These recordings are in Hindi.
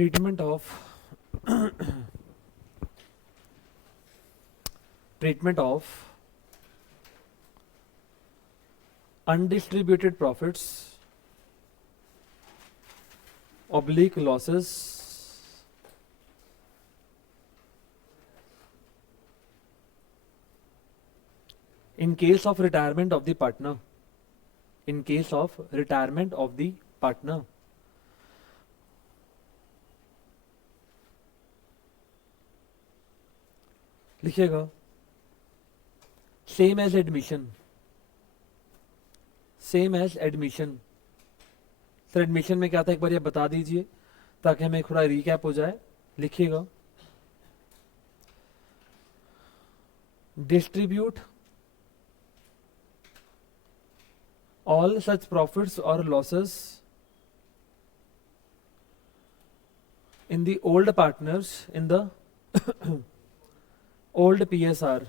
treatment of treatment of undistributed profits oblique losses in case of retirement of the partner. In case of retirement of the partner. लिखिएगा same as admission. Same as admission. Sir admission में क्या था एक बार ये बता दीजिए ताकि हमें थोड़ा रिकैप हो जाए. लिखिएगा distribute all such profits or losses in the old partners in the old PSR.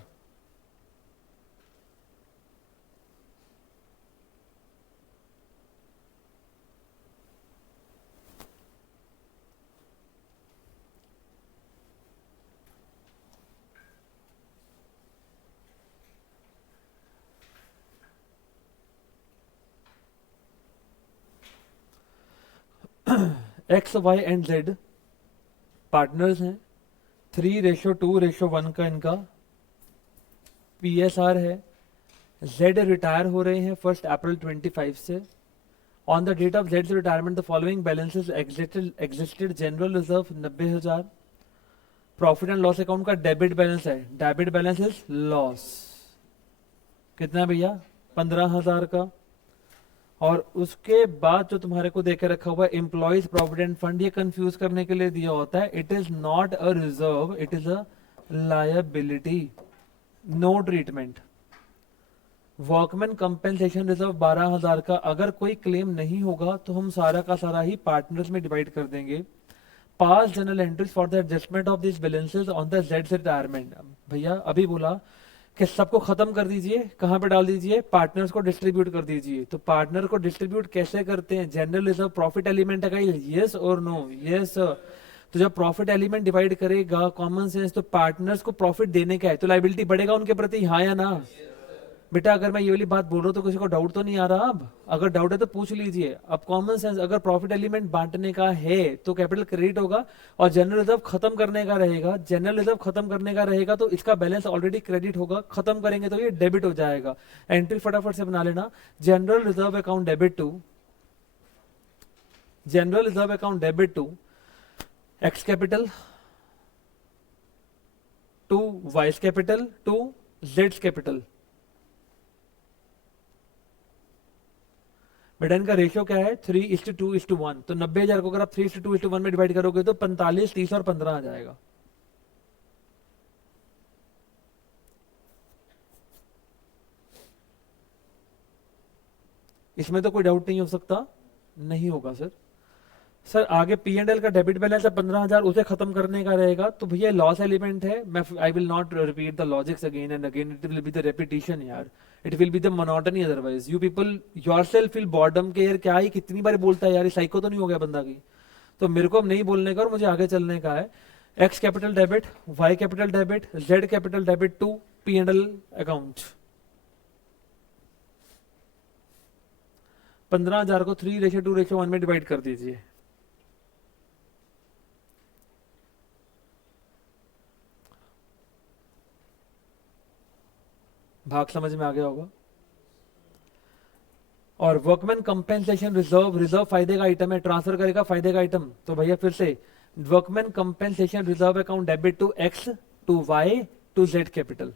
X Y and Z partners हैं. 3:2:1 का इनका PSR है. जेड रिटायर हो रहे हैं 1 अप्रैल 25 से. ऑन द डेट ऑफ जेड्स retirement the following balances existed. General reserve 90,000. Profit and loss account का डेबिट बैलेंस है. Debit balance is loss. कितना भैया? 15,000 का. और उसके बाद जो तुम्हारे को देके रखा हुआ है एम्प्लॉयज प्रोविडेंट फंड, ये कंफ्यूज करने के लिए दिया होता है. It is not a reserve, it is a liability. No treatment. Workman compensation reserve 12,000 का. अगर कोई क्लेम नहीं होगा तो हम सारा का सारा ही पार्टनर्स में डिवाइड कर देंगे. Pass general entries for the adjustment of this balances on the जेड्स रिटायरमेंट. भैया अभी बोला कि सबको खत्म कर दीजिए. कहां पे डाल दीजिए? पार्टनर्स को डिस्ट्रीब्यूट कर दीजिए. तो पार्टनर को डिस्ट्रीब्यूट कैसे करते हैं? जनरल रिजर्व प्रॉफिट एलिमेंट है. यस और नो? यस. तो जब प्रॉफिट एलिमेंट डिवाइड करेगा कॉमन सेंस, तो पार्टनर्स को प्रॉफिट देने का है तो लायबिलिटी बढ़ेगा उनके प्रति. हाँ या ना? बेटा अगर मैं ये वाली बात बोल रहा हूं तो किसी को डाउट तो नहीं आ रहा? अब अगर डाउट है तो पूछ लीजिए. अब कॉमन सेंस, अगर प्रॉफिट एलिमेंट बांटने का है तो कैपिटल क्रेडिट होगा और जनरल रिजर्व खत्म करने का रहेगा. जनरल रिजर्व खत्म करने का रहेगा तो इसका बैलेंस ऑलरेडी क्रेडिट होगा. खत्म करेंगे तो ये डेबिट हो जाएगा. एंट्री फटाफट से बना लेना. General reserve account debit to, general reserve account debit to X capital, to Y's capital, to जेड्स कैपिटल. बेटा इनका रेशियो क्या है? 3:2:1. तो 90,000 को अगर आप 3:2:1 में डिवाइड करोगे तो 45, 30 और 15 आ जाएगा. इसमें तो कोई डाउट नहीं हो सकता? नहीं होगा सर. सर आगे P&L का डेबिट बैलेंस है 15,000, उसे खत्म करने का रहेगा. तो भैया लॉस एलिमेंट है. मैं I will not repeat the logics again and again. It will be the repetition यार. It will be the monotony. Otherwise you people yourself feel boredom के यार क्या ही कितनी बार बोलता है यार, साइको तो नहीं हो गया बंदा की. तो मेरे को अब नहीं बोलने का और मुझे आगे चलने का है. X capital debit, Y capital debit, Z capital debit to P&L account. 15,000 को 3:2:1 में डिवाइड कर दीजिए. भाग समझ में आ गया होगा. और वर्कमैन कंपेंसेशन रिजर्व, रिजर्व फायदे का आइटम है, ट्रांसफर करेगा फायदे का आइटम. तो भैया फिर से workman compensation reserve account debit to X, to Y, to Z capital.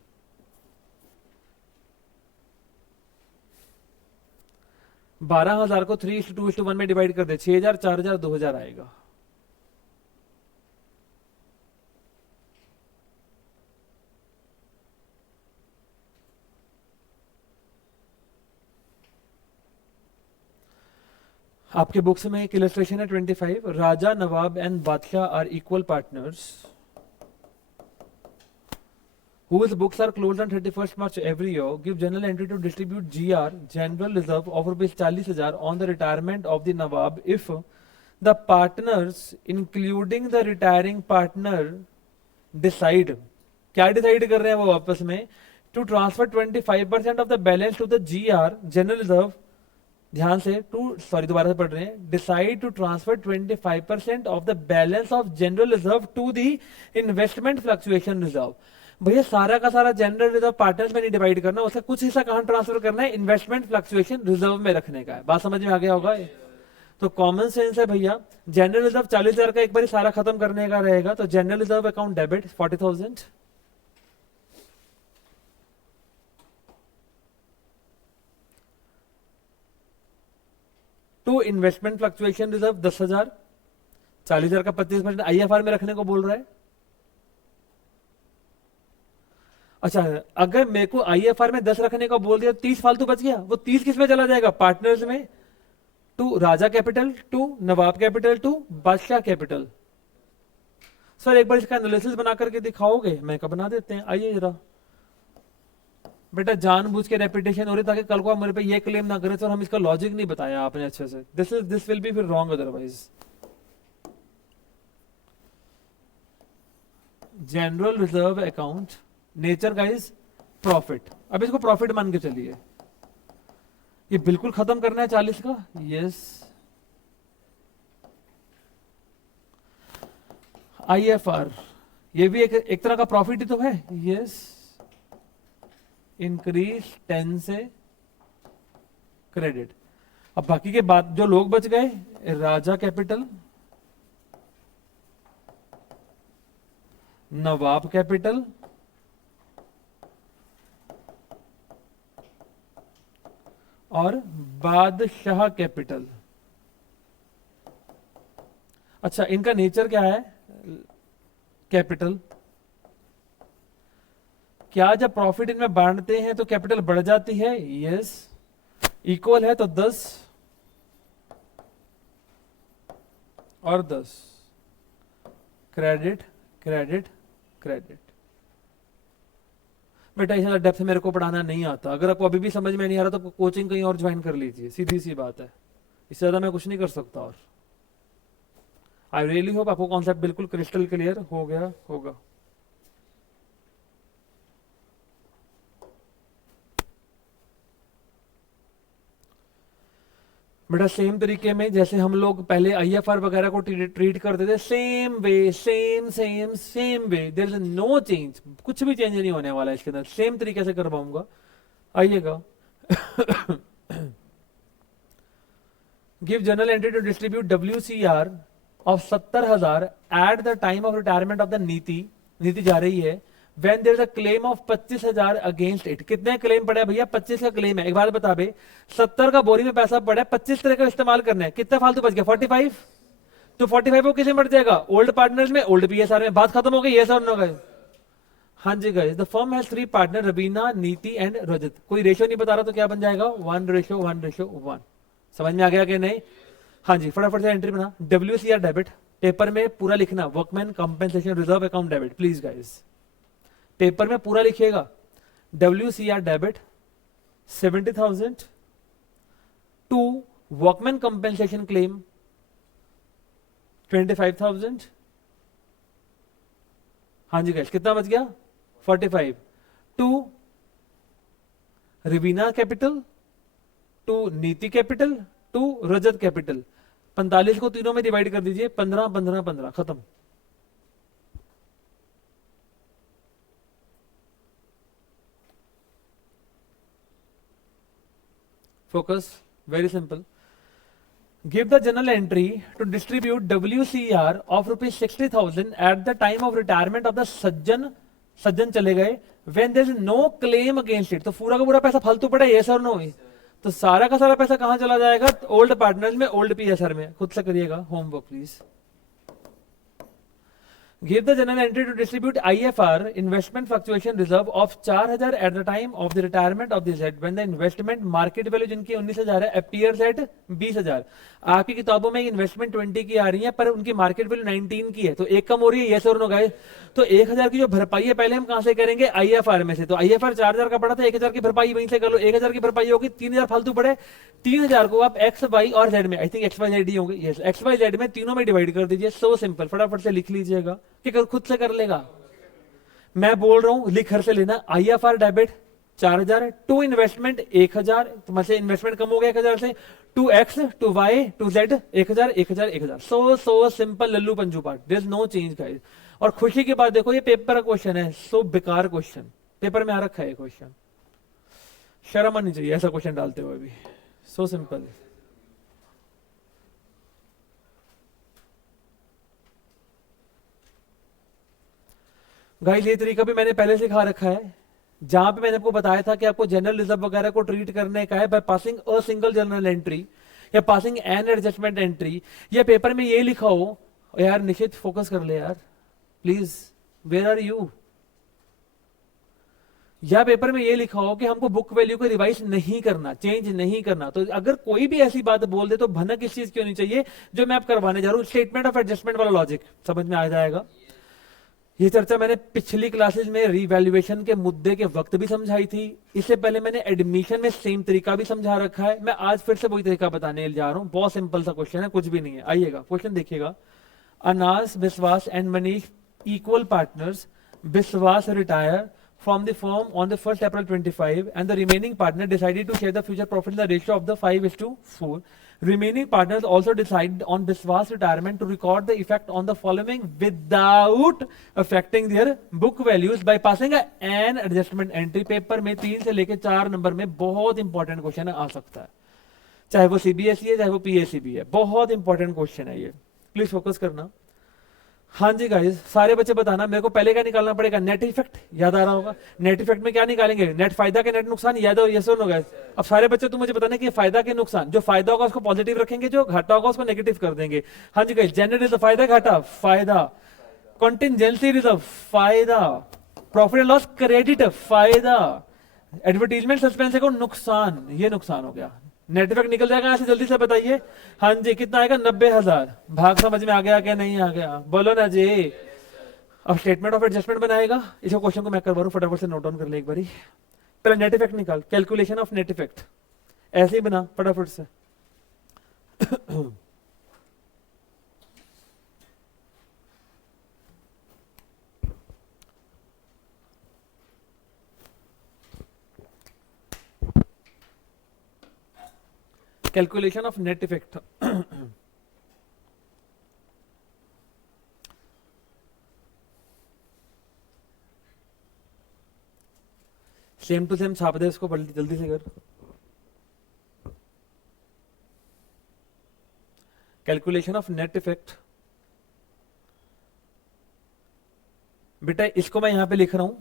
12,000 को 3:2:1 में डिवाइड कर दे. 6,000, 4,000, 2,000 आएगा. आपके बुक्स में एक इलस्ट्रेशन है 25. Raja, Nawab and Badshah are equal partners whose books are closed on 31st March every year. Give general entry to distribute GR, general reserve of rupees 40,000 on the retirement of the Nawab if the partners including the retiring partner decide, क्या डिसाइड कर रहे हैं वो आपस में, to transfer 25% of the balance to the GR general reserve, ध्यान से दोबारा से पढ़ रहे हैं, decide to transfer 25% of the balance of general reserve to the investment fluctuation reserve. भैया सारा का सारा जनरल रिजर्व पार्टनर्स में नहीं डिवाइड करना, उसका कुछ हिस्सा कहां ट्रांसफर करना है, इन्वेस्टमेंट फ्लक्चुएशन रिजर्व में रखने का है। बात समझ में आ गया होगा? तो कॉमन सेंस है भैया, जनरल रिजर्व 40,000 का एक बार सारा खत्म करने का रहेगा, तो general reserve account debit 40,000, to investment fluctuation reserve 10,000, 40,000 का 25% आईएफआर में रखने को बोल रहा है। अच्छा, अगर मेरे को आईएफआर में 10 रखने को बोल दिया, 30 फालतू बच गया, वो 30 किस में चला जाएगा, पार्टनर्स में, to Raja capital, to Nawab capital, to Badshah capital. Sir एक बार इसका एनालिसिस बना करके दिखाओगे? मैं कब बना देते हैं, आइए जरा। बेटा जानबूझ के रेपिटेशन हो रही ताकि कल को आप मेरे पे ये क्लेम ना करें सर हम इसका लॉजिक नहीं बताया आपने अच्छे से। दिस विल बी फिर wrong otherwise. General reserve account, nature guys profit. अब इसको प्रॉफिट मान के चलिए, ये बिल्कुल खत्म करना है 40 का, यस। आईएफआर, ये भी एक तरह का प्रॉफिट ही तो है, यस। इंक्रीज 10 से क्रेडिट। अब बाकी के बाद जो लोग बच गए, राजा कैपिटल, नवाब कैपिटल, और बादशाह कैपिटल। अच्छा, इनका नेचर क्या है, कैपिटल। क्या जब प्रॉफिट इनमें बांटते हैं तो कैपिटल बढ़ जाती है, यस। इक्वल है तो 10 और 10, क्रेडिट क्रेडिट क्रेडिट। बेटा इस डेप्थ मेरे को पढ़ाना नहीं आता, अगर आपको अभी भी समझ में नहीं आ रहा तो कोचिंग कहीं और ज्वाइन कर लीजिए, सीधी सी बात है, इससे ज्यादा मैं कुछ नहीं कर सकता। और आई रियली होप आपको कॉन्सेप्ट बिल्कुल क्रिस्टल क्लियर हो गया होगा। बेटा सेम तरीके में जैसे हम लोग पहले आईएफआर वगैरह को ट्रीट करते थे, same way, same way, there is no change, कुछ भी चेंज नहीं होने वाला इसके अंदर, सेम तरीके से कर पाऊंगा। आइएगा। Give general entry to distribute WCR of 70,000 at the time of retirement of the Niti जा रही है, when there is a claim of 25,000 against it। कितने क्लेम पड़े भैया, 25 का क्लेम है। एक बात बता बे, 70 का बोरी में पैसा पड़ा है, 25 तरह का इस्तेमाल करना है, कितना फालतू बच गया, 45। तो 45 वो किसे बढ़ जाएगा, ओल्ड पार्टनर्स में, ओल्ड पीएसआर में। बात खत्म हो गई, ये सर गए। हाँ जी guys, the firm has 3 partner, Rabina, Niti and रजत। कोई रेशियो नहीं बता रहा तो क्या बन जाएगा, 1:1:1। समझ में आ गया कि नहीं? हाँ जी, फटाफट से एंट्री बना। WCR डेबिट, पेपर में पूरा लिखना, workman compensation reserve account debit, please guys paper में पूरा लिखिएगा। WCR debit 70,000 to workman compensation claim 25,000। हाँ जी गाइस, कितना बच गया, 45। To Rivina capital, to Niti capital, to Rajat capital. 45 को तीनों में डिवाइड कर दीजिए, 15 15 15, खत्म। Focus, very simple. Give the journal entry to distribute WCR of rupees 60,000 at the time of retirement of the सज्जन चले गए, when there is no claim against it। तो पूरा का पूरा पैसा फालतू पड़ा, yes or no? तो सारा का सारा पैसा कहां चला जाएगा, ओल्ड पार्टनर्स में, ओल्ड पीएसआर में। खुद से करिएगा homework please. Give the journal entry to distribute IFR investment fluctuation reserve of 4000 at the time of the retirement of the Z when the investment market value जिनकी 19,000 है appears at 20,000. आपकी किताबों में इन्वेस्टमेंट 20 की आ रही है पर उनकी मार्केट वैल्यू 19 की है, तो एक कम हो रही है, यस और नो गाइस. तो 1000 की जो भरपाई है पहले हम कहां से करेंगे, IFR में से. तो IFR 4000 का पड़ा था, 1000 की भरपाई वहीं से कर लो. 1000 की भरपाई होगी, 3000 फालतू पड़े. 3000 को आप एक्स वाई और जेड में, I think X Y Z ही होंगे, यस एक्स वाई जेड में तीनों में डिवाइड कर दीजिए. सो सिंपल, फटाफट से लिख लीजिएगा कि खुद से कर लेगा. मैं बोल रहा हूं लिख घर से लेना. IFR डेबिट 4000, टू इन्वेस्टमेंट 1000, तो से इन्वेस्टमेंट कम हो गया 1000 से. To X, to Y, to Z 1000 1000 1000. So simple लल्लू पंजू part, there is no change guys. और खुशी की बात देखो, ये पेपर का क्वेश्चन है, सो बेकार क्वेश्चन पेपर में आ रखा है क्वेश्चन. शर्म आनी चाहिए ऐसा क्वेश्चन डालते हुए भी. So simple. गाइस ये तरीका भी मैंने पहले सिखा रखा है, जहां पे मैंने आपको बताया था कि आपको जनरल रिजर्व वगैरह को ट्रीट करने का है by passing a single journal entry या पासिंग एन एडजस्टमेंट एंट्री. या पेपर में ये लिखा हो, यार निश्चित फोकस कर ले यार प्लीज, वेयर आर यू. या पेपर में ये लिखा हो कि हमको बुक वैल्यू को रिवाइज नहीं करना, चेंज नहीं करना. तो अगर कोई भी ऐसी बात बोल दे तो भनक इस चीज की होनी चाहिए जो मैं आप करवाने जा रहा हूं. स्टेटमेंट ऑफ एडजस्टमेंट वाला लॉजिक समझ में आ जाएगा. ये चर्चा मैंने पिछली क्लासेस में रिवैल्यूएशन के मुद्दे के वक्त भी समझाई थी. इससे पहले मैंने एडमिशन में सेम तरीका भी समझा रखा है. मैं आज फिर से वही तरीका बताने जा रहा हूं. बहुत सिंपल सा क्वेश्चन है, कुछ भी नहीं है. आइएगा क्वेश्चन देखिएगा. Anas, Biswas and Manish equal partners. Biswas retired from the firm on the 1st April 25 and the remaining partner decided to share the future profit in the ratio of the 5:4. Remaining partners also decided on Biswas retirement to record the effect on the following without affecting their book values by passing an adjustment entry. Paper में 3 से लेकर 4 नंबर में बहुत इंपॉर्टेंट क्वेश्चन आ सकता है, चाहे वो CBSE है चाहे वो PSEB है. बहुत इंपॉर्टेंट क्वेश्चन है ये, प्लीज फोकस करना. हाँ जी गाइस, सारे बच्चे बताना मेरे को पहले क्या निकालना पड़ेगा, नेट इफेक्ट. याद आ रहा होगा, नेट इफेक्ट में क्या निकालेंगे, नेट फायदा के नेट नुकसान. याद हो, यस और नो गाइस. अब सारे बच्चे तुम मुझे बताने कि फायदा के नुकसान, जो फायदा होगा उसको पॉजिटिव रखेंगे, जो घाटा होगा उसको नेगेटिव कर देंगे. हाँ जी गाइस, जनरल रिजर्व फायदा घाटा फायदा, कॉन्टिजेंसी रिजर्व फायदा, प्रॉफिट एंड लॉस क्रेडिट फायदा, एडवर्टीजमेंट सस्पेंस को नुकसान, ये नुकसान हो गया. नेट इफेक्ट निकल जाएगा यहाँ से, जल्दी से बताइए. हाँ जी, कितना आएगा, 90,000. भाग समझ में आ गया क्या नहीं आ गया, बोलो ना जी. अब स्टेटमेंट ऑफ एडजस्टमेंट बनाएगा. इस क्वेश्चन को मैं करवा रहा हूँ, फटाफट से नोट डाउन कर ले एक बारी. पहले नेट इफेक्ट निकाल, कैलकुलेशन ऑफ नेट इफेक्ट ऐसे ही बना फटाफट से. Calculation of net effect. Same to same छाप दे इसको, जल्दी से कर. Calculation of net effect. बेटा इसको मैं यहां पे लिख रहा हूं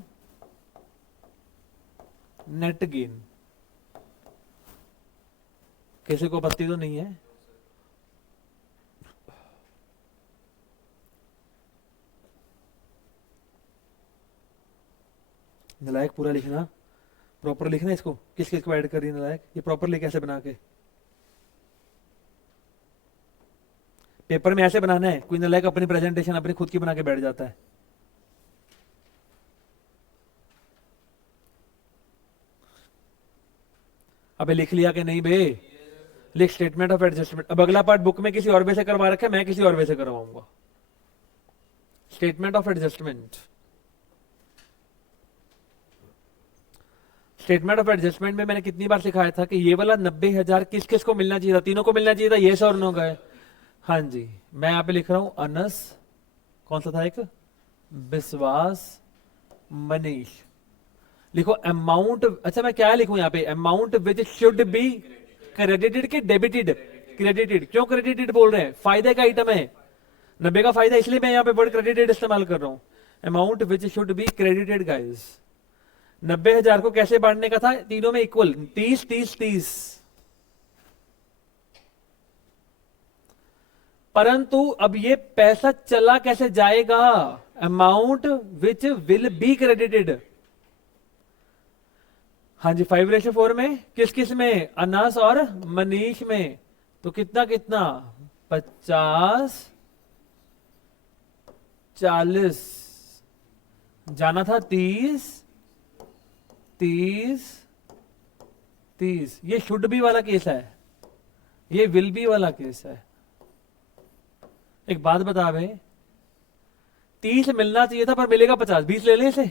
नेट गेन. किसी को पत्ती तो नहीं है, नलायक पूरा लिखना, प्रॉपर लिखना. इसको किस किस को ऐड कर रही है नलायक, ये प्रॉपरली कैसे बना के पेपर में ऐसे बनाना है. कोई नलायक अपनी प्रेजेंटेशन अपनी खुद की बना के बैठ जाता है. अबे लिख लिया कि नहीं बे, लिख स्टेटमेंट ऑफ एडजस्टमेंट. अब अगला पार्ट बुक में किसी और वे से करवा रखा है, मैं किसी और वे से करवाऊंगा. Statement of adjustment. Statement of adjustment में मैंने कितनी बार सिखाया था कि ये वाला 90,000 किस किस को मिलना चाहिए था, तीनों को मिलना चाहिए था, ये और नो गए. हाँ जी, मैं यहां पे लिख रहा हूं अनस, कौन सा था एक, विश्वास, मनीष. लिखो अमाउंट. अच्छा मैं क्या लिखूं यहाँ पे, amount which should be credited के डेबिटेड. क्रेडिटेड क्यों क्रेडिटेड बोल रहे हैं, फायदे का आइटम है, 90 का फायदा, इसलिए मैं यहाँ पे वर्ड क्रेडिटेड इस्तेमाल कर रहा हूं. Amount which should be credited guys. 90,000 को कैसे बांटने का था, तीनों में इक्वल, 30 30 30. परंतु अब ये पैसा चला कैसे जाएगा, amount which will be credited. हाँ जी, 5:4 में किस किस में, अनास और मनीष में। तो कितना कितना, 50 40, जाना था 30 30 30। ये शुड बी वाला केस है, ये विल बी वाला केस है। एक बात बता भाई, 30 मिलना चाहिए था पर मिलेगा 50, 20 ले लें इसे।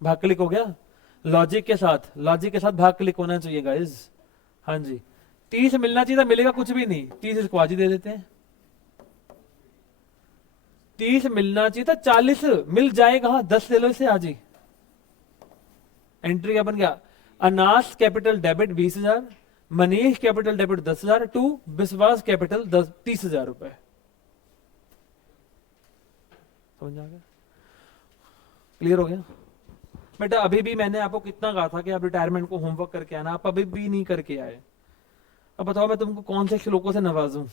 भाग क्लिक हो गया, लॉजिक के साथ भाग क्लिक होना चाहिए गाइस। हाँ जी, 30 मिलना चाहिए था, मिलेगा कुछ भी नहीं, 30 इसको आज ही दे देते हैं। 30 मिलना चाहिए था, 40 मिल जाएगा, 10 ले लो इसे आज ही। एंट्री क्या बन गया, Anas capital debit 20,000, Manish capital debit 10,000 to Biswas capital 30,000 रुपए। समझ आ गया, क्लियर हो गया बेटा। अभी भी मैंने आपको कितना कहा था कि आप रिटायरमेंट को होमवर्क करके आना, आप अभी भी नहीं करके आए। अब बताओ मैं तुमको कौन से श्लोकों से नवाजूं।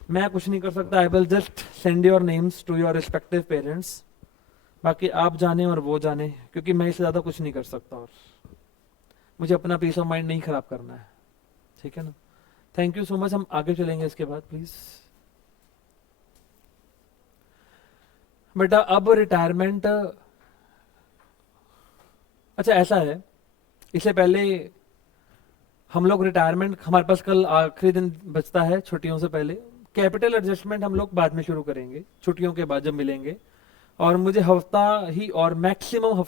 मैं कुछ नहीं कर सकता, I will just send your names to your respective parents. बाकी आप जाने और वो जाने, क्योंकि मैं इससे ज्यादा कुछ नहीं कर सकता और मुझे अपना पीस ऑफ माइंड नहीं खराब करना है, ठीक है ना। थैंक यू सो मच, हम आगे चलेंगे इसके बाद प्लीज। बेटा अब रिटायरमेंट, अच्छा ऐसा है, इससे पहले हम लोग रिटायरमेंट, हमारे पास कल आखिरी दिन बचता है छुट्टियों से पहले। कैपिटल एडजस्टमेंट हम लोग बाद में शुरू करेंगे, छुट्टियों के बाद जब मिलेंगे। और मुझे हफ्ता ही, और मैक्सिमम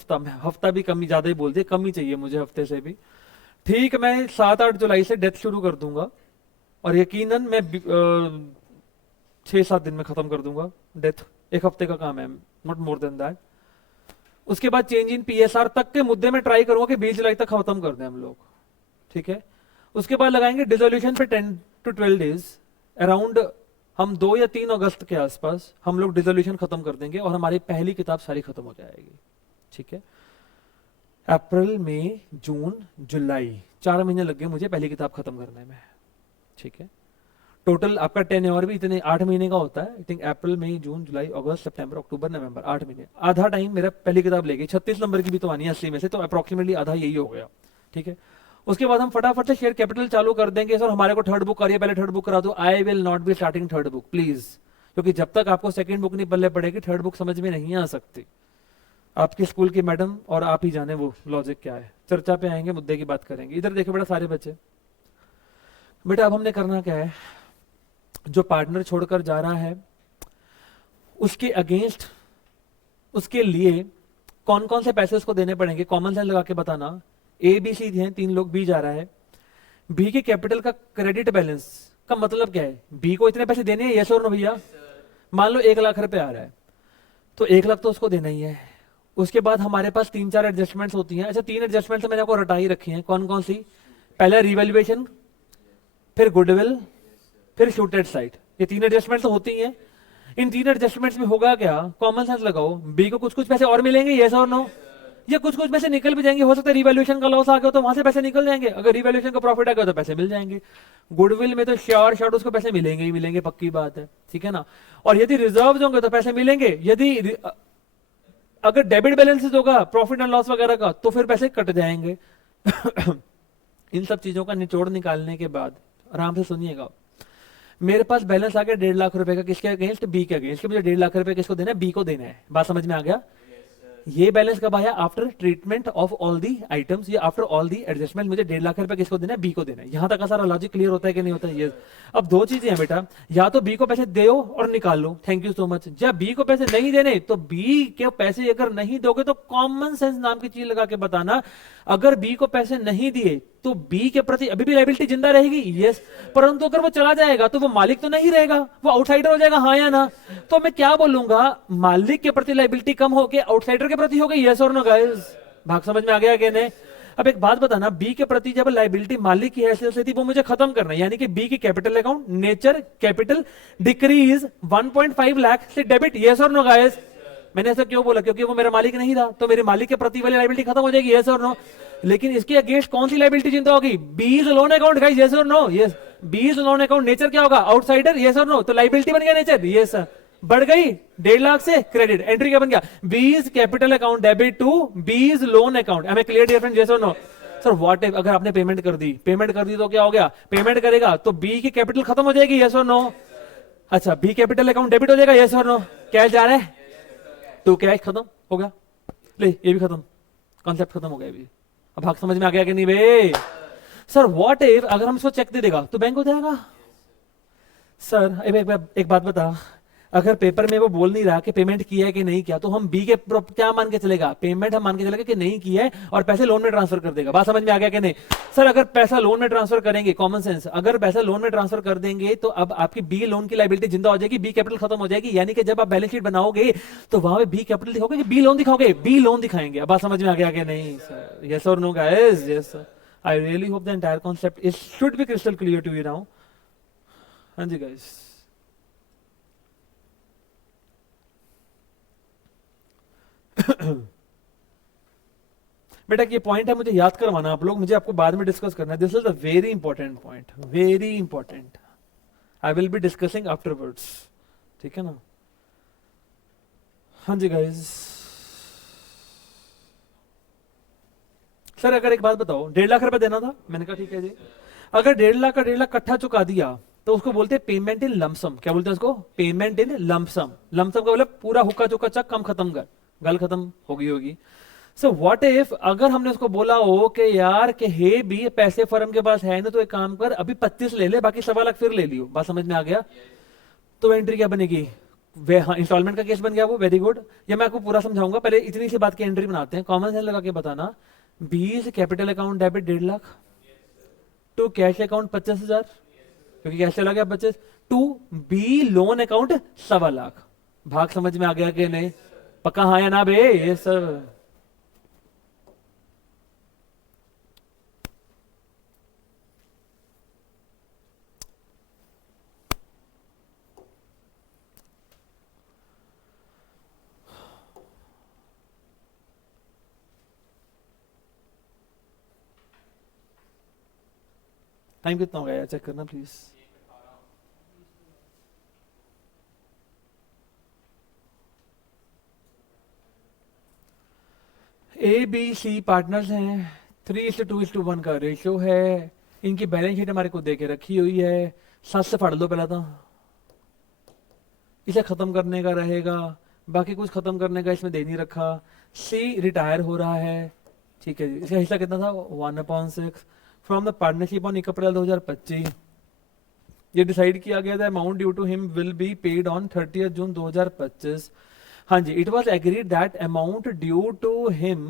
हफ्ता भी कम, ज्यादा ही बोल दिए, कम ही चाहिए मुझे हफ्ते से भी। ठीक, मैं 7-8 जुलाई से डेथ शुरू कर दूंगा और यकीनन मैं 6-7 दिन में खत्म कर दूंगा डेथ। एक हफ्ते का काम है, नॉट मोर देन दैट। उसके बाद चेंज इन पीएसआर तक के मुद्दे में ट्राई करूंगा कि 20 जुलाई तक खत्म कर दें हम लोग, ठीक है। उसके बाद लगाएंगे डिसोल्यूशन पे 10 to 12 डेज अराउंड। हम 2 या 3 अगस्त के आसपास हम लोग डिसोल्यूशन खत्म कर देंगे और हमारी पहली किताब सारी खत्म हो जाएगी, ठीक है। अप्रैल, मई, जून, जुलाई, 4 महीने लग गए मुझे पहली किताब खत्म करने में, ठीक है। टोटल आपका 10 और भी इतने 8 महीने का होता है। आई थिंक अप्रैल, मई, जून, जुलाई, अगस्त, सितंबर, अक्टूबर, नवंबर, 8 महीने। आधा टाइम मेरा पहली किताब लेगी। 36 नंबर की भी तो आनी है 80 में से, तो अप्रोक्सीमेटली आधा यही हो गया, ठीक है। उसके बाद हम फटाफट से शेयर कैपिटल चालू कर देंगे। सर हमारे को थर्ड बुक करिए, पहले थर्ड बुक करा दो। आई will not be starting third book please, क्योंकि जब तक आपको सेकंड बुक नहीं पल्ले पड़ेगी थर्ड बुक समझ में नहीं आ सकती। आपके स्कूल की मैडम और आप ही जाने वो लॉजिक क्या है। चर्चा पे आएंगे, मुद्दे की बात करेंगे। इधर देखो बेटा सारे बच्चे, बेटा अब हमने करना क्या है, जो पार्टनर छोड़कर जा रहा है उसके अगेंस्ट, उसके लिए कौन कौन से पैसे उसको देने पड़ेंगे, कॉमन सेंस लगा के बताना। ए बी सी हैं 3 लोग, बी जा रहा है। बी के कैपिटल का क्रेडिट बैलेंस का मतलब क्या है, बी को इतने पैसे देने हैं, यस और नो भैया। मान लो 1 लाख रुपए आ रहा है तो 1 लाख तो उसको देना ही है। उसके बाद हमारे पास 3-4 एडजस्टमेंट्स होती हैं। अच्छा 3 एडजस्टमेंट्स मैंने आपको रटाई रखी हैं, कौन कौन सी। पहला रिवैल्यूएशन, फिर गुडविल, फिर शूटेड साइट। ये 3 एडजस्टमेंट्स होती हैं। इन 3 एडजस्टमेंट्स में होगा क्या, कॉमन सेंस लगाओ। बी को कुछ कुछ पैसे और मिलेंगे, यस और नो। ये कुछ कुछ पैसे निकल भी जाएंगे, हो सकता है रिवैल्यूएशन का लॉस आ गया तो वहां से पैसे निकल जाएंगे, अगर रिवैल्यूएशन का प्रॉफिट आ गया तो पैसे मिल जाएंगे। गुडविल में तो श्योर शॉर्ट उसको पैसे मिलेंगे ही मिलेंगे, पक्की बात है, ठीक है ना। और यदि रिजर्व होंगे तो पैसे मिलेंगे। यदि अगर डेबिट बैलेंसेस होगा प्रॉफिट एंड लॉस वगैरह का तो फिर पैसे कट जाएंगे। इन सब चीजों का निचोड़ निकालने के बाद आराम से सुनिएगा। मेरे पास बैलेंस आ गया 1.5 लाख रुपए का, किसके अगेंस्ट, बी के अगेंस्ट। मुझे 1.5 लाख रुपए किसको देना है, बी को देना है। बात समझ में आ गया। ये बैलेंस कब आया, after treatment of all the items, या आफ्टर ऑल दी एडजस्टमेंट। मुझे 1.5 लाख रुपए किसको देना है, बी को देना है। यहां तक का सारा लॉजिक क्लियर होता है कि नहीं होता है, ये। अब 2 चीजें हैं बेटा, या तो बी को पैसे दो और निकाल लो, थैंक यू सो मच। जब बी को पैसे नहीं देने तो बी के पैसे अगर नहीं दोगे तो कॉमन सेंस नाम की चीज लगा के बताना, अगर बी को पैसे नहीं दिए तो बी के प्रति अभी भी लायबिलिटी जिंदा रहेगी, यस। परंतु अगर वो चला जाएगा तो वो मालिक तो नहीं रहेगा, वो आउटसाइडर हो जाएगा, हाँ या ना। तो मैं क्या बोलूंगा, मालिक के प्रति लायबिलिटी कम होके आउटसाइडर के प्रति हो गई, यस और नो गाइस। भाग समझ में आ गया कि नहीं। अब एक बात बताना, बी के प्रति जब लायबिलिटी मालिक की हैसियत से थी वो मुझे खत्म करना है, यानी कि बी की capital account nature capital decrease 1.5 lakh से डेबिट, यस और नो गाइस। मैंने ऐसा क्यों बोला, क्योंकि वो मेरा मालिक नहीं था, तो मेरे मालिक के प्रति वाली लायबिलिटी खत्म हो जाएगी, यस और नो। लेकिन इसके अगेंस्ट कौन सी लायबिलिटी जिंदा होगी, B's loan account guys, yes और no, yes. B is loan account, nature क्या होगा? आउटसाइडर, यस और नो? तो लाइबिलिटी बन गया नेचर, यस सर, बढ़ गई 1.5 लाख से क्रेडिट। एंट्री क्या बन गया? B is capital account debit to B is loan account. Am I clear dear friend, yes और नो? सर व्हाट इफ अगर आपने पेमेंट कर दी, पेमेंट कर दी तो क्या हो गया? पेमेंट करेगा तो बी की कैपिटल खत्म हो जाएगी, यस और नो? अच्छा, बी कैपिटल अकाउंट डेबिट हो जाएगा, यस और नो? कैश जा रहा है तो कैश खत्म हो गया, ले ये भी खत्म, कॉन्सेप्ट खत्म हो गया भी। अब भाग समझ में आ गया कि नहीं बे? सर व्हाट इफ अगर हम इसको चेक दे देगा तो बैंक हो जाएगा? सर एक बात बता, अगर पेपर में वो बोल नहीं रहा कि पेमेंट किया है कि नहीं किया, तो हम बी के क्या मान के चलेगा? पेमेंट हम मान के चलेगा कि नहीं किया है और पैसे लोन में ट्रांसफर कर देगा। बात समझ में आ गया कि नहीं? सर अगर पैसा लोन में ट्रांसफर करेंगे, कॉमन सेंस, अगर पैसा लोन में ट्रांसफर कर देंगे तो अब आपकी बी लोन की लायबिलिटी जिंदा हो जाएगी, बी कैपिटल खत्म हो जाएगी। यानी कि जब आप बैलेंस शीट बनाओगे तो वहां पे बी कैपिटल दिखाओगे कि बी लोन दिखाओगे? बी लोन दिखाएंगे। अब बात समझ में आ गया कि नहीं? यस और no guys? Yes sir, I really hope the entire concept is should be crystal clear to you now. हाँ जी गाइस, बेटा ये पॉइंट है, मुझे याद करवाना आप लोग, मुझे आपको बाद में डिस्कस करना है। This is a very important point, very important. I will be discussing afterwards, ठीक है ना? हाँ जी गाइस, सर अगर एक बात बताओ, 1.5 लाख रुपए देना था, मैंने कहा ठीक है जी। अगर 1.5 लाख का 1.5 लाख इकट्ठा चुका दिया तो उसको बोलते हैं पेमेंट इन लमसम। क्या बोलते हैं उसको? Payment in lump sum. लमसम का मतलब पूरा हुक्का चुका चक, कम खत्म कर, गल खत्म होगी होगी। सो व्हाट इफ अगर हमने उसको बोला हो कि यार कि हे भी पैसे फर्म के पास है ना, तो एक काम कर अभी 25 ले ले, बाकी 1.25 लाख फिर ले लियो। बात समझ में आ गया? तो एंट्री क्या बनेगी? वे हाँ, इंस्टॉलमेंट का केस बन गया वो, वेरी गुड। ये मैं आपको पूरा समझाऊंगा, पहले इतनी सी बात की एंट्री बनाते हैं। कॉमन सेंस लगा के बताना, 20 capital account debit 1.5 lakh, to cash account 25,000 क्योंकि कैश चला गया 25, to B loan account 1.25 lakh. भाग समझ में आ गया कि नहीं? पक्का हाँ या ना बे? ये सर टाइम कितना हो गया यार, चेक करना please. A B C partners हैं, 3:2:1 का रेशियो है। इनकी बैलेंस शीट हमारे को दे के रखी हुई है। 7 से फाड़ दो पहला तो, इसे खत्म करने का रहेगा, बाकी कुछ खत्म करने का इसमें दे नहीं रखा। सी रिटायर हो रहा है, ठीक है जी। इसका हिस्सा कितना था? 1/6 from the partnership on 1 April 2025। ये डिसाइड किया गया था amount due to him will be paid on 30 June 2025। हाँ जी, it was agreed that amount due to him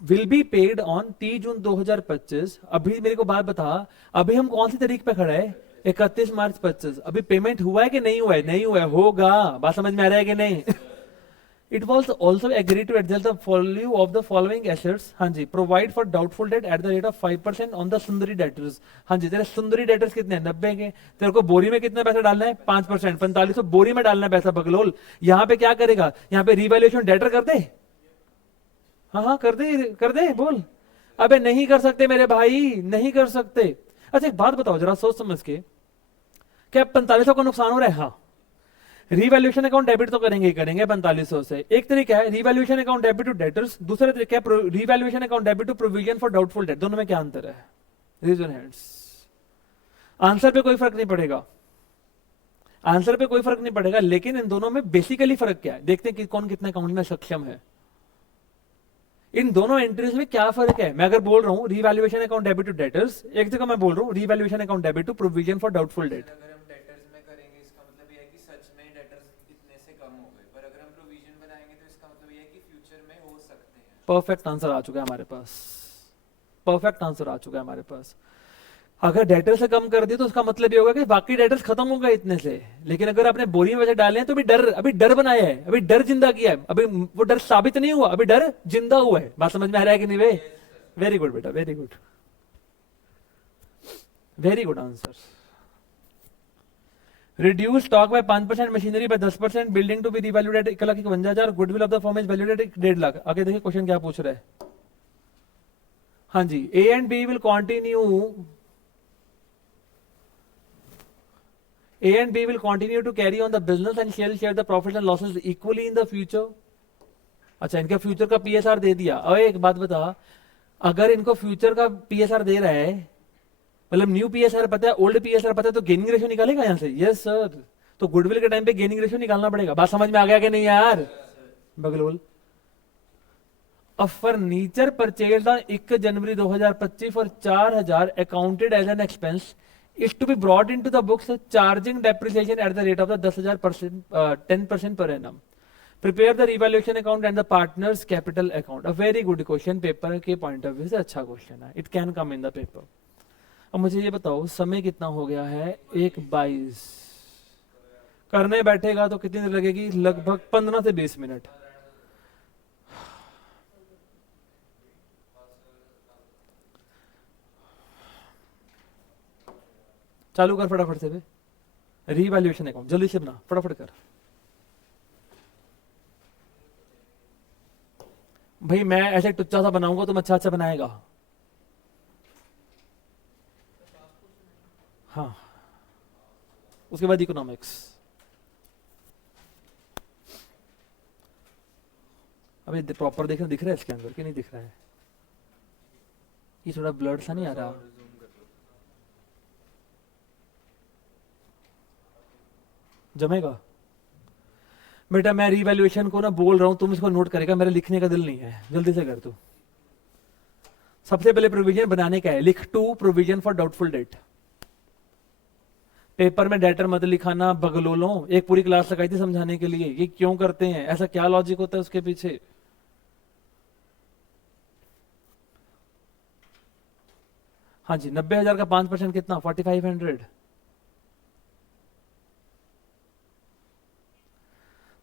will be paid on 30 June 2025। अभी मेरे को बात बता, अभी हम कौन सी तारीख पे खड़े हैं? 31 मार्च 25। अभी पेमेंट हुआ है कि नहीं हुआ है? नहीं हुआ है, होगा। बात समझ में आ रहा है कि नहीं? It was also agreed to adjust the value of the following assets. हाँ जी, provide for doubtful debt at the rate of 5% on the Sundari debtors. हाँ जी, तेरे सुंदरी debtors कितने हैं? 90 के। तेरे को बोरी में कितना पैसा डालना है? 5%, 4500 बोरी में डालना है पैसा बगलोल। यहाँ पे क्या करेगा? यहाँ पे रिवैल्यूएशन डेटर कर दे। हाँ हाँ कर दे बोल। अबे नहीं कर सकते मेरे भाई, नहीं कर सकते। अच्छा एक बात बताओ जरा सोच समझ के, क्या 4500 का नुकसान हो रहा है? हाँ। रिवैल्यूएशन अकाउंट डेबिट तो करेंगे ही करेंगे 4500 से। एक तरीका है revaluation account debit to debtors, दूसरा तरीका है revaluation account debit to provision for doubtful debt. दोनों में क्या अंतर है? Raise your hands. आंसर पे कोई फर्क नहीं पड़ेगा, आंसर पे कोई फर्क नहीं पड़ेगा, लेकिन इन दोनों में बेसिकली फर्क क्या है देखते हैं कि कौन कितने अकाउंट में सक्षम है। इन दोनों एंट्रीज में क्या फर्क है? मैं अगर बोल रहा हूं revaluation account debit to debtors, एक जगह मैं बोल रहा हूं revaluation account debit to provision for doubtful debt. Perfect answer आ चुका है हमारे पास, परफेक्ट आंसर आ चुका है हमारे पास। अगर डेटर से कम कर दिए तो उसका मतलब ये होगा कि बाकी डेटर्स खत्म हो गए इतने से। लेकिन अगर आपने बोरी में पैसे डाले हैं तो अभी डर बनाया है, अभी डर जिंदा किया है, अभी वो डर साबित नहीं हुआ, अभी डर जिंदा हुआ है। बात समझ में आ रहा है कि नहीं वे? वेरी गुड बेटा, very good, very good answer. Reduce stock by 5%, machinery by 10%, building to be revalued at 1,51,000, goodwill of the firm is valued at 1.5 lakh. आगे देखिए क्वेश्चन क्या पूछ रहा है। हाँ जी, A and B will continue A and B will continue to carry on the business and shall share the profits and losses equally in the future. अच्छा, इनके फ्यूचर का पीएसआर दे दिया। और एक बात बता, अगर इनको फ्यूचर का पीएसआर दे रहा है, मतलब न्यू पीएसआर पता है, ओल्ड पीएसआर पता है, तो गेनिंग रेशियो निकालेगा यहां से। यस सर, तो गुडविल के टाइम पे गेनिंग रेशियो निकालना पड़ेगा। बात समझ में आ गया कि नहीं यार? बगलोल, a furniture purchase on 1 January 2025 for 4000 accounted as an expense is to be brought into the books charging depreciation at the rate of the 10% per annum. Prepare the revaluation account and the partners capital account. A very good question, paper के पॉइंट ऑफ व्यू से अच्छा क्वेश्चन है। It can come in the paper. अब मुझे ये बताओ, समय कितना हो गया है? 1:22। करने बैठेगा तो कितनी देर लगेगी? लगभग 15 से 20 मिनट। चालू कर फटाफट से। रीवैल्यूएशन अकाउंट जल्दी से बना, फटाफट कर भाई। मैं ऐसे टुच्चा सा बनाऊंगा तुम अच्छा अच्छा बनाएगा। हाँ, उसके बाद इकोनॉमिक्स। अभी प्रॉपर देखना, दिख रहा है इसके अंदर कि नहीं दिख रहा है? ये थोड़ा ब्लड सा नहीं आ रहा? जमेगा बेटा? मैं रीवैल्यूएशन को ना बोल रहा हूं, तुम इसको नोट करेगा, मेरा लिखने का दिल नहीं है। जल्दी से कर तू। सबसे पहले प्रोविजन बनाने का है, लिख 2 provision for doubtful date. Paper में डेटर मत लिखाना बगलोलों, एक पूरी क्लास लगाई थी समझाने के लिए ये क्यों करते हैं, ऐसा क्या लॉजिक होता है उसके पीछे। हाँ जी, 90,000 का 5% कितना? 4500।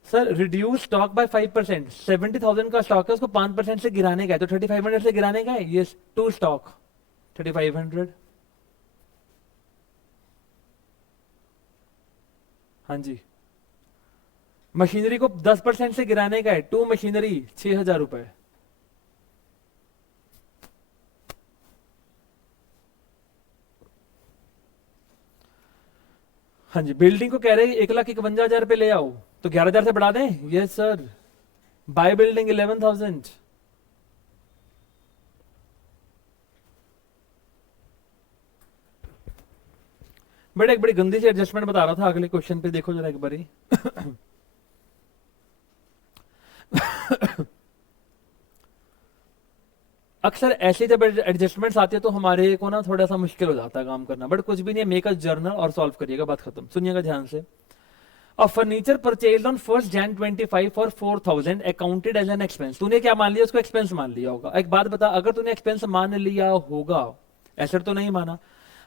Sir reduce stock by 5%। 70,000 का स्टॉक है, उसको 5% से गिराने का है, तो 3500 से गिराने का है। ये 2 स्टॉक 3500। हाँ जी, मशीनरी को 10% से गिराने का है, 2 मशीनरी 6,000 रुपए। हाँ जी, बिल्डिंग को कह रहे हैं 1,51,000 पे ले आओ, तो 11,000 से बढ़ा दें। Yes sir. By building 11,000। But एक बड़ी गंदी सी एडजस्टमेंट बता रहा था, अगले क्वेश्चन पे देखो जरा एक बारी। अक्सर ऐसे जब एडजस्टमेंट्स आते हैं तो हमारे को ना थोड़ा सा मुश्किल हो जाता है काम करना, बट कुछ भी नहीं, मेक अ जर्नल और सॉल्व करिएगा, बात खत्म। सुनिएगा ध्यान से। A furniture purchased on 1st Jan 25 for 4,000 accounted as an expense। तूने क्या मान लिया? उसको एक्सपेंस मान लिया होगा। एक बात बता, अगर तूने एक्सपेंस मान लिया होगा, एसेट तो नहीं माना,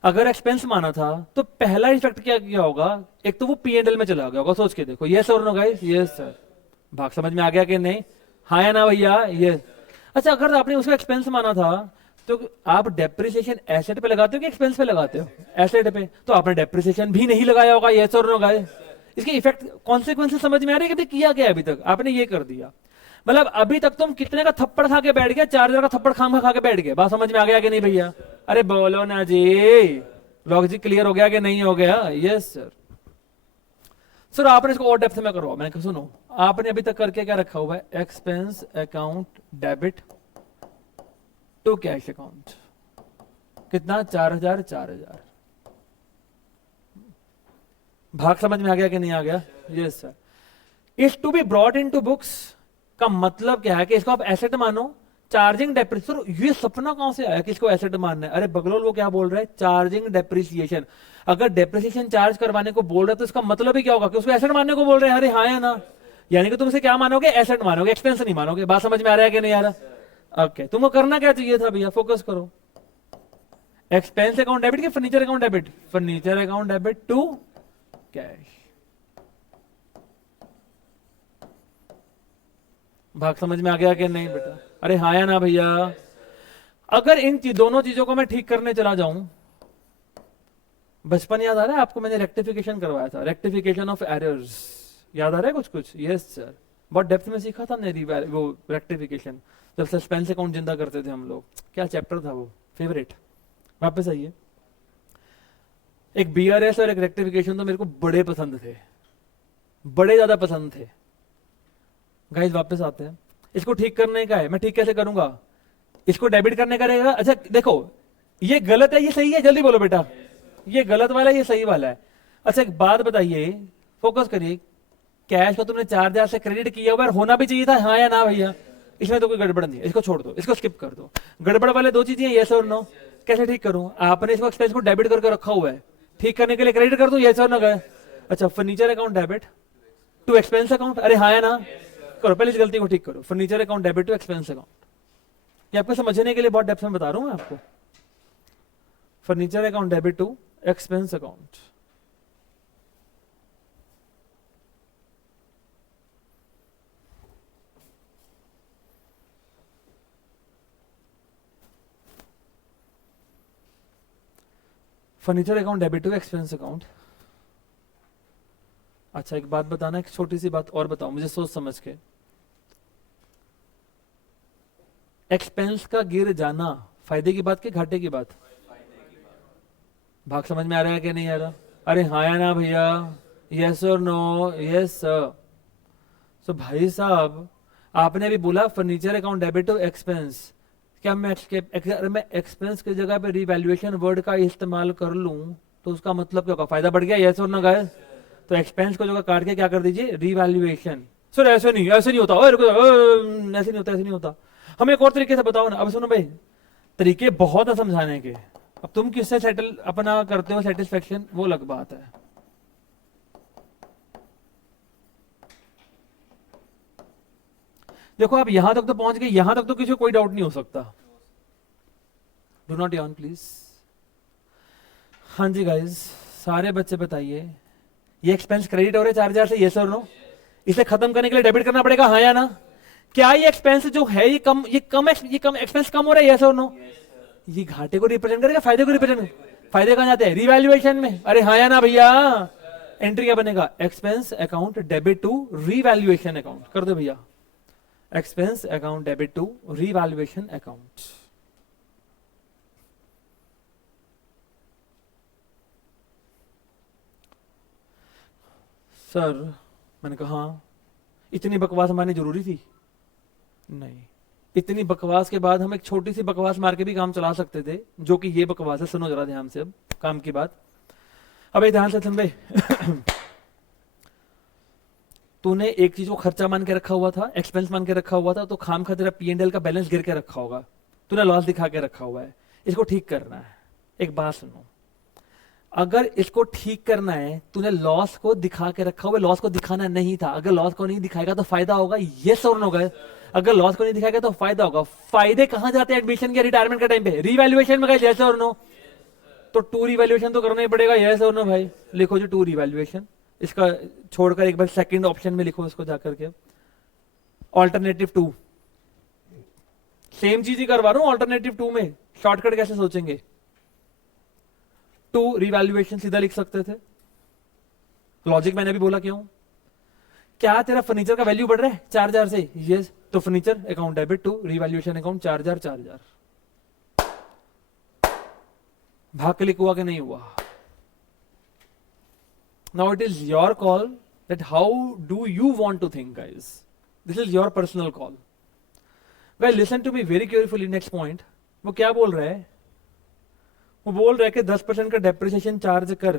अगर एक्सपेंस माना था तो पहला इफेक्ट क्या किया होगा? एक तो वो P&L में चला गया होगा, सोच के देखो। यस और नो गाइस? Yes sir. भाग समझ में आ गया कि नहीं? हाँ या ना भैया? यस। अच्छा, अगर आपने उसको एक्सपेंस माना था तो आप डेप्रिसिएशन एसेट पे लगाते हो कि एक्सपेंस पे लगाते हो? एसेट पे। तो आपने डेप्रिसिएशन भी नहीं लगाया होगा। यस और नो गाइस? इसके इफेक्ट कॉन्सिक्वेंसेस समझ में आ रहे हैं कि किया क्या अभी तक? आपने ये कर दिया, मतलब अभी तक तुम कितने का थप्पड़ खा के बैठ गए? 4,000 का थप्पड़ खा के बैठ गए। बात समझ में आ गया कि नहीं भैया? अरे बोलो ना जी, लॉजिक क्लियर हो गया कि नहीं हो गया? Yes sir. सर आपने इसको और डेप्थ में करो। मैंने कहा सुनो, आपने अभी तक करके क्या रखा हुआ है? Expense account debit to cash account. कितना? 4,000 4,000। भाग समझ में आ गया कि नहीं आ गया? Yes sir. Is to be brought in to books का मतलब क्या है कि इसको आप एसेट मानो। चार्जिंग डेप्रिसिएशन, ये सपना कहां से आया कि इसको एसेट मानना है? अरे बगलोल, वो क्या बोल रहा है? Charging depreciation. अगर डेप्रिसिएशन चार्ज करवाने को बोल रहा है तो इसका मतलब ही क्या होगा कि उसको एसेट मानने को बोल रहे हैं। अरे हाँ या ना? यानी कि तुम इसे क्या मानोगे? एसेट मानोगे, एक्सपेंस नहीं मानोगे। बात समझ में आ रहा है कि नहीं आ रहा? ओके, तुमको करना क्या चाहिए था भैया? फोकस करो। एक्सपेंस अकाउंट डेबिट के furniture account debit? Furniture account debit to cash. भाग समझ में आ गया कि नहीं बेटा? अरे हाँ या ना भैया? अगर इन दोनों चीजों को मैं ठीक करने चला जाऊं, बचपन याद आ रहा है आपको? मैंने रेक्टिफिकेशन करवाया था, रेक्टिफिकेशन ऑफ एरर्स। याद आ रहा है कुछ कुछ? यस सर, बहुत डेप्थ में सीखा था हमने वो रेक्टिफिकेशन, जब सस्पेंस अकाउंट जिंदा करते थे हम लोग। क्या चैप्टर था वो? फेवरेट। वापस आइए। एक BRS और एक रेक्टिफिकेशन तो मेरे को बड़े पसंद थे, बड़े ज्यादा पसंद थे। गाइस वापस आते हैं, इसको ठीक करने का है, मैं ठीक कैसे करूंगा? इसको डेबिट करने का रहेगा। अच्छा देखो, ये गलत है ये सही है, जल्दी बोलो बेटा, ये गलत वाला है ये सही वाला है। अच्छा एक बात बताइए, फोकस करिए, कैश को तुमने 4,000 से क्रेडिट किया हुआ है, होना भी चाहिए था, हाँ या ना भैया? इसमें तो कोई गड़बड़ नहीं है, इसको छोड़ दो, इसको स्किप कर दो। गड़बड़ वाले दो चीजें, यस और नो। कैसे ठीक करूं? आपने इसको एक्सपेंस को डेबिट करके रखा हुआ है, ठीक करने के लिए क्रेडिट कर दूं, यस और नो गए? अच्छा furniture account debit to expense account, अरे हाँ या ना? करो पहले इस गलती को ठीक करो। Furniture account debit to expense account, ये आपको समझने के लिए बहुत डेप्थ में बता रहा हूं मैं आपको। Furniture account debit to expense account, furniture account debit to expense account. अच्छा एक बात बताना, एक छोटी सी बात और बताओ मुझे सोच समझ के। एक्सपेंस का गिर जाना फायदे की बात कि घाटे की बात? भाग समझ में आ रहा है कि नहीं आ रहा? अरे हाँ या ना भैया? यस और नो? Yes sir. तो भाई साहब आपने भी बोला furniture account debit to expense, क्या मैं अगर मैं एक्सपेंस की जगह पे रिवैल्यूएशन वर्ड का इस्तेमाल कर लूं तो उसका मतलब क्या होगा? फायदा बढ़ गया, यस और नो गाइस? तो एक्सपेंस को जगह काट के क्या कर दीजिए, रिवैल्यूएशन। सर ऐसे नहीं, ऐसे नहीं होता, ऐसे नहीं होता, ऐसे नहीं होता। हमें एक और तरीके से बताओ ना। अब सुनो भाई, तरीके बहुत है समझाने के, अब तुम किससे सेटल अपना करते हो सेटिस्फेक्शन, वो अलग बात है। देखो आप यहां तक तो पहुंच गए, यहां तक तो किसी को कोई डाउट नहीं हो सकता। डू नॉट यान प्लीज। हाँ जी गाइज, सारे बच्चे बताइए, ये एक्सपेंस क्रेडिट हो रहे 4,000 से, यस और नो? इसे खत्म करने के लिए डेबिट करना पड़ेगा, हाँ या ना? क्या ये एक्सपेंस जो है ये कम एक्सपेंस कम हो रहा है, यस और नो? ये घाटे को रिप्रेजेंट करेगा, फायदे को रिप्रेजेंट? फायदे कहां जाते हैं? रिवैल्यूएशन में। अरे हाँ या ना भैया? एंट्री क्या बनेगा? Expense account debit to revaluation account कर दो भैया। Expense account debit to revaluation account. Sir मैंने कहा हाँ, इतनी बकवास मारनी जरूरी थी? नहीं, इतनी बकवास के बाद हम एक छोटी सी बकवास मार के भी काम चला सकते थे, जो कि ये बकवास है। सुनो जरा ध्यान से अब काम की बात, अब ध्यान से सुन भाई। तूने एक चीज को खर्चा मान के रखा हुआ था, एक्सपेंस मान के रखा हुआ था, तो खाम खा तेरा P&L का बैलेंस गिर के रखा होगा, तूने लॉस दिखा के रखा हुआ है। इसको ठीक करना है। एक बात सुनो, अगर इसको ठीक करना है, तूने लॉस को दिखा के रखा हुआ, लॉस को दिखाना नहीं था। अगर लॉस को नहीं दिखाएगा तो फायदा होगा, यस और नो गए? अगर लॉस को नहीं दिखाएगा तो फायदा होगा। फायदे कहां जाते हैं एडमिशन के रिटायरमेंट के टाइम पे? रिवैल्यूएशन में गए, यस और नो? तो टू रिवैल्यूएशन तो करना ही पड़ेगा, यस और नो भाई? लिखो जी टू रिवैल्यूएशन, इसका छोड़कर एक बार सेकंड ऑप्शन में लिखो इसको जाकर के, ऑल्टरनेटिव टू। सेम चीज ही करवा रहा हूं ऑल्टरनेटिव टू में, शॉर्टकट कैसे सोचेंगे? टू रिवैल्यूएशन सीधा लिख सकते थे, लॉजिक मैंने भी बोला क्यों। क्या तेरा फर्नीचर का वैल्यू बढ़ रहा है 4,000 से? यस, तो furniture account debit to revaluation account 4,000 4,000। भाग क्लिक हुआ कि नहीं हुआ? Now it is your call that how do you want to think guys, this is your personal call. Guys listen to me very carefully. Next point वो क्या बोल रहा है? वो बोल रहा है कि 10% का डेप्रिसिएशन चार्ज कर।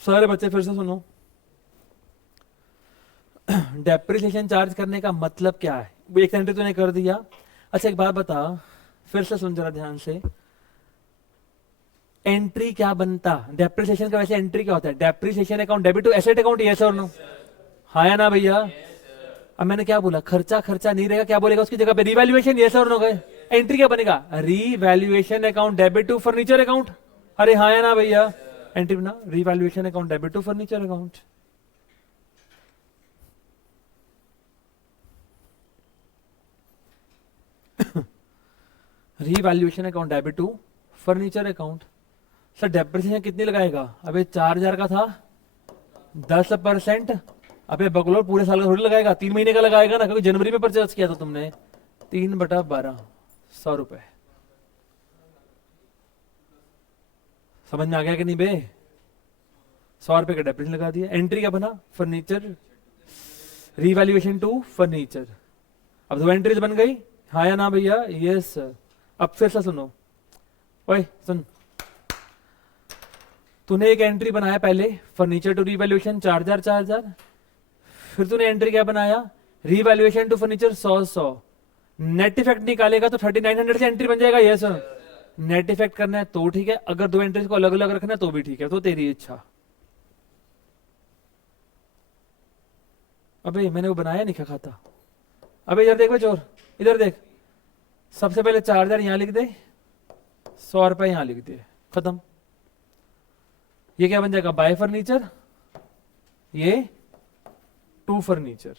सारे बच्चे फिर से सुनो, डेप्रिसिएशन चार्ज करने का मतलब क्या है? एक सेंटेंस तूने कर दिया। अच्छा एक बात बता, फिर से सुन जरा ध्यान से, एंट्री क्या बनता डेप्रिसिएशन का? वैसे एंट्री क्या होता है? Depreciation account debit to asset account, yes और नो? हाँ या ना भैया? अब मैंने क्या बोला? खर्चा खर्चा नहीं रहेगा, क्या बोलेगा उसकी जगह पे? रिवैल्यूएशन, यस और नो गए? एंट्री क्या बनेगा? Revaluation account debit to furniture account. अरे हाँ या ना भैया? एंट्री बना revaluation account debit to furniture account. Revaluation account debit to furniture account. Sir depreciation कितनी लगाएगा? अबे 4,000 का था, 10%। अबे बगलोर पूरे साल का थोड़ी लगाएगा, 3 महीने का लगाएगा ना, क्योंकि जनवरी में परचेज किया था तुमने। 3/12 100 रुपए, समझ में आ गया कि नहीं बे? 100 रुपए का डेप्रिसिएशन लगा दिया। एंट्री क्या बना? Furniture revaluation to furniture. अब 2 एंट्रीज बन गई, हाँ या ना भैया? यस। अब फिर से सुनो, ओए सुन, तूने एक एंट्री बनाया पहले फर्नीचर टू रीवैल्यूएशन 4,000, फिर तूने एंट्री क्या बनाया? Revaluation to furniture 100। Net effect निकालेगा तो 3900 से एंट्री बन जाएगा। यस, नेट इफेक्ट करना है तो ठीक है, अगर 2 एंट्रीज को अलग अलग रखना है तो भी ठीक है, तो तेरी इच्छा। अबे मैंने वो बनाया नहीं, क्या खाता? अबे इधर देख बे चोर, इधर देख। सबसे पहले 4,000 यहां लिख दे, 100 रुपए यहां लिख दे, खत्म। ये क्या बन जाएगा? बाय फर्नीचर, ये टू फर्नीचर।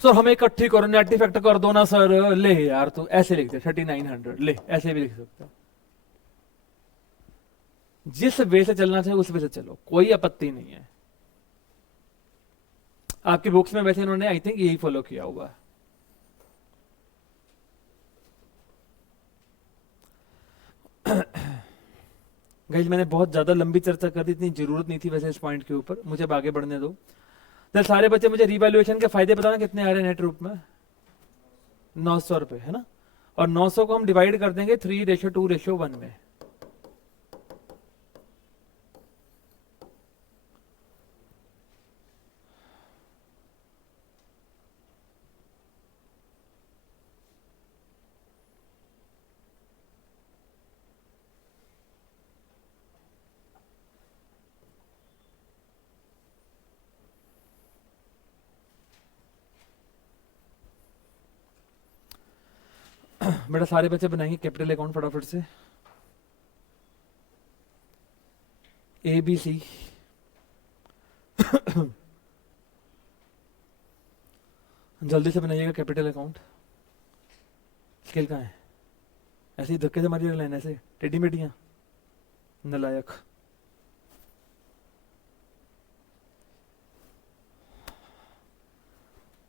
सर हमें इकट्ठी करो, नेट इफेक्ट कर दो ना सर। ले यार तू ऐसे लिख दे 3900, ले ऐसे भी लिख सकते हो। जिस वे से चलना चाहिए उस वे से चलो, कोई आपत्ति नहीं है। आपकी बुक्स में वैसे इन्होंने आई थिंक यही फॉलो किया हुआ है। गाइस मैंने बहुत ज्यादा लंबी चर्चा कर दी, इतनी जरूरत नहीं थी वैसे इस पॉइंट के ऊपर, मुझे अब आगे बढ़ने दो। तो सारे बच्चे मुझे रिवैल्यूएशन के फायदे बताना कितने आ रहे हैं नेट रूप में? 900 रुपए है ना, और 900 को हम डिवाइड कर देंगे 3:2:1 में। बेटा सारे बच्चे बनाएंगे कैपिटल अकाउंट फटाफट से। ABC जल्दी से बनाइएगा कैपिटल अकाउंट। स्केल कहाँ है? ऐसे ही धक्के से मारिएगा लाइन, ऐसे टेढ़ी मेढ़ियां, नलायक।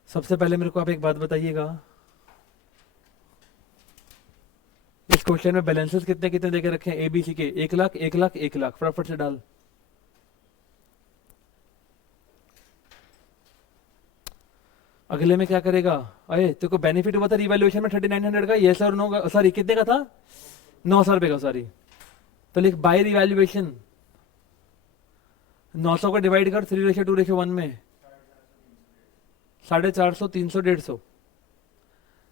सबसे पहले मेरे को आप एक बात बताइएगा, इस क्वेश्चन में बैलेंसेस कितने कितने देके रखे हैं ABC के? 1 लाख 1 लाख 1 लाख, फटाफट से डाल। अगले में क्या करेगा? अरे तेरे को बेनिफिट हुआ था रिवैल्यूएशन में 3900 का, ये सर नो, सॉरी कितने का था? 900 रुपए का, सॉरी। तो लिख बाय रिवैल्यूएशन, 900 को डिवाइड कर 3:2:1 में, 450, 300, 150।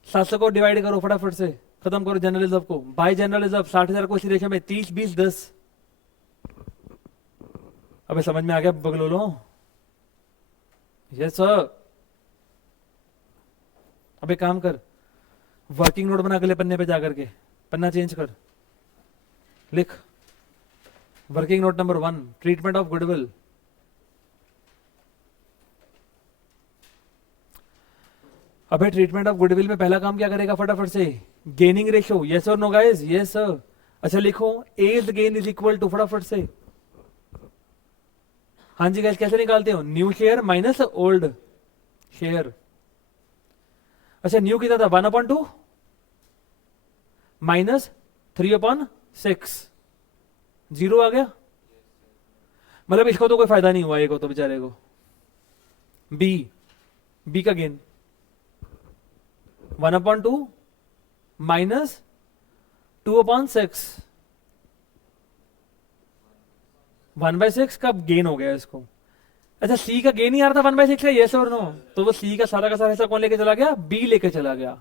700 को डिवाइड करो फटाफट से, खत्म करो जनरल रिजर्व को। बाय जनरल रिजर्व 60,000 को इसी रेशो में 30, 20, 10। अबे समझ में आ गया बगलोलो? Yes sir. अबे काम कर, वर्किंग नोट बना अगले पन्ने पे जाकर के, पन्ना चेंज कर, लिख working note number 1, treatment of goodwill. अबे ट्रीटमेंट ऑफ गुडविल में पहला काम क्या करेगा फटाफट से? गेनिंग रेशो, यस और नो गाइस? Yes sir. अच्छा लिखो as gain is equal to, फटाफट से। हाँ जी गाइस, कैसे निकालते हो? New share minus old share. अच्छा न्यू कितना था? 1/2 माइनस 3/6, 0 आ गया। मतलब इसको तो कोई फायदा नहीं हुआ, एक को तो बेचारे को। बी का गेन 1/2 माइनस 2/6, 1/6 का गेन हो गया इसको। अच्छा सी का गेन ही आ रहा था 1/6 का, यस और नो? तो वो सी का सारा हिस्सा कौन लेके चला गया? बी लेके चला गया,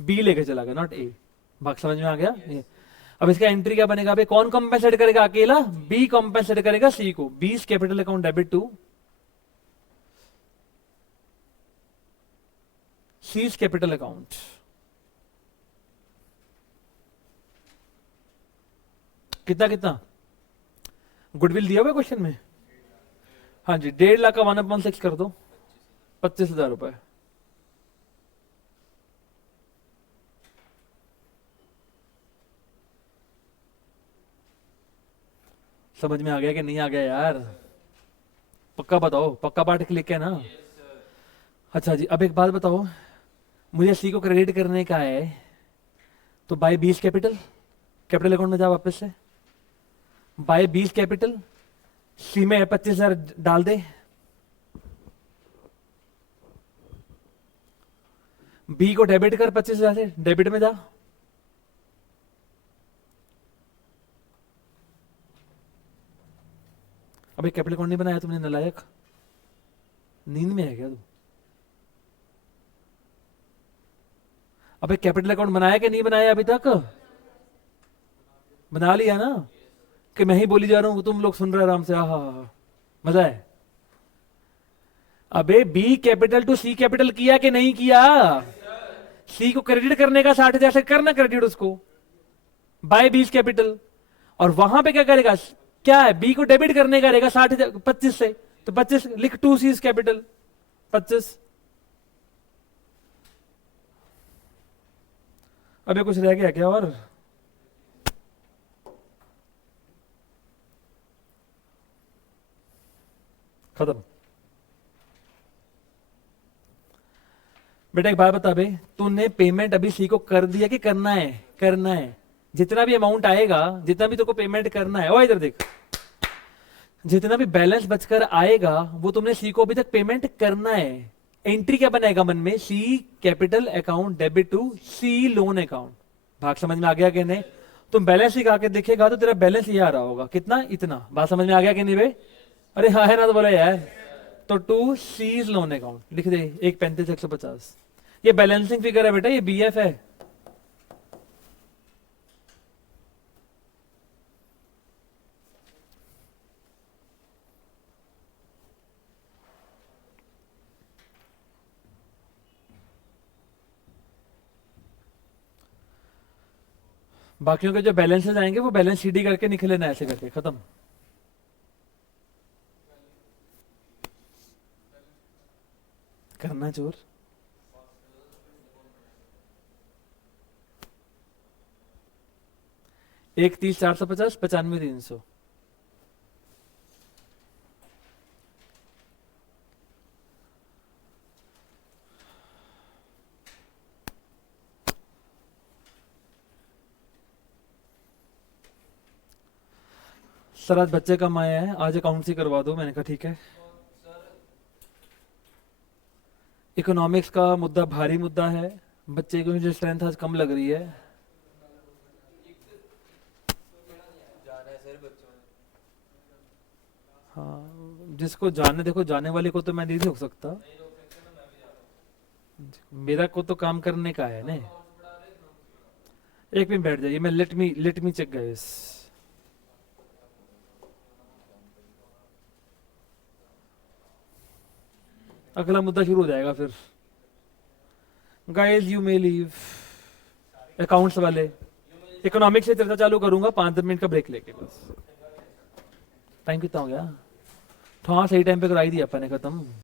बी लेके चला गया, नॉट ए। भाग समझ में आ गया? ये अब इसका एंट्री क्या बनेगा? भाई कौन कॉम्पेंसेट करेगा? अकेला बी कॉम्पेंसेट करेगा सी को। B capital account debit to C capital account. कितना कितना गुडविल दिया हुआ क्वेश्चन में? हाँ जी, 1.5 लाख का 1/6 कर दो, 25,000 रुपए। समझ में आ गया कि नहीं आ गया यार? पक्का बताओ, पक्का पार्ट क्लिक है ना? अच्छा जी, अब एक बात बताओ, मुझे सी को क्रेडिट करने का है तो बाय 20 कैपिटल, कैपिटल अकाउंट में जा वापस से, बाय 20 कैपिटल, सी में 25,000 डाल दे, बी को डेबिट कर 25,000 से, डेबिट में जा, अबे कैपिटल अकाउंट नहीं बनाया तुमने नालायक, नींद में है क्या तू? अबे कैपिटल अकाउंट बनाया कि नहीं बनाया अभी तक? बना लिया ना, कि मैं ही बोली जा रहा हूं, तुम लोग सुन रहे आराम से, हा मजा है। अबे B capital to C capital किया कि नहीं किया? सी को क्रेडिट करने का 60,000 से करना क्रेडिट उसको बाय 20 कैपिटल, और वहां पे क्या करेगा, क्या है, बी को डेबिट करने का रहेगा 60,000 25 से, तो 25 लिख, टू सी कैपिटल 25। अबे कुछ रह गया क्या और? खत्म। बेटा एक बात बता बे, तूने पेमेंट अभी सी को कर दिया कि करना है? करना है। जितना भी अमाउंट आएगा, जितना भी तुमको पेमेंट करना है, ओ इधर देख, जितना भी बैलेंस बचकर आएगा वो तुमने सी को अभी तक पेमेंट करना है। एंट्री क्या बनाएगा मन में, C capital account debit to C loan account. भाग समझ में आ गया कि नहीं? तुम बैलेंस ही आके देखेगा तो तेरा बैलेंस ये आ रहा होगा, कितना, इतना। बात समझ में आ गया कि नहीं बे? अरे हाँ है ना, तो बोला यार। तो टू सीज लोन अकाउंट लिख दे, 135,150। ये बैलेंसिंग फिगर है बेटा, ये बीएफ है। बाकियों के जो बैलेंसेस आएंगे वो बैलेंस सीडी करके निकल लेना, ऐसे करके खत्म। करना चोर। एक 30,450, 95,300। सर आज बच्चे कम आए हैं, आज अकाउंट से करवा दो। मैंने कहा ठीक है। इकोनॉमिक्स का मुद्दा भारी मुद्दा है, बच्चे की मुझे स्ट्रेंथ आज कम लग रही है। हाँ जिसको जाने, देखो जाने वाले को तो मैं नहीं रोक सकता, मेरा को तो काम करने का है ना। एक मिनट बैठ जाइए, मैं लेट मी चेक गाइस। अगला मुद्दा शुरू हो जाएगा फिर। Guys you may leave. Accounts वाले, इकोनॉमिक्स से चर्चा चालू करूंगा 5-10 मिनट का ब्रेक लेके बस। टाइम कितना हो गया? हाँ सही टाइम पे कराई दी अपन ने, खत्म।